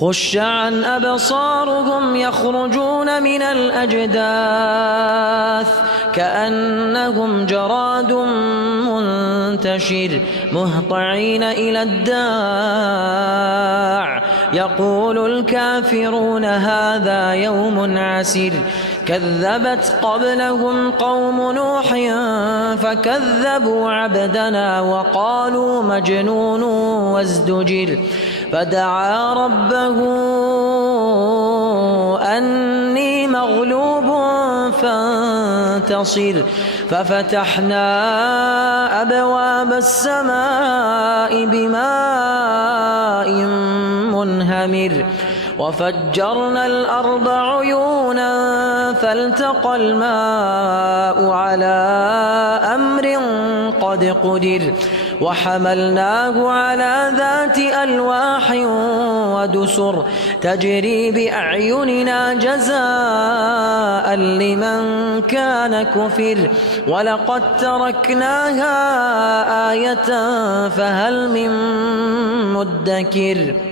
خش عن أبصارهم يخرجون من الأجداث كأنهم جراد منتشر مهطعين إلى الداع يقول الكافرون هذا يوم عسير كذبت قبلهم قوم نوح فكذبوا عبدنا وقالوا مجنون وازدجر فدعا ربه أني مغلوب فانتصر ففتحنا أبواب السماء بماء منهمر وفجرنا الأرض عيونا فالتقى الماء على أمر قد قدر وحملناه على ذات ألواح ودسر تجري بأعيننا جزاء لمن كان كفر ولقد تركناها آية فهل من مدكر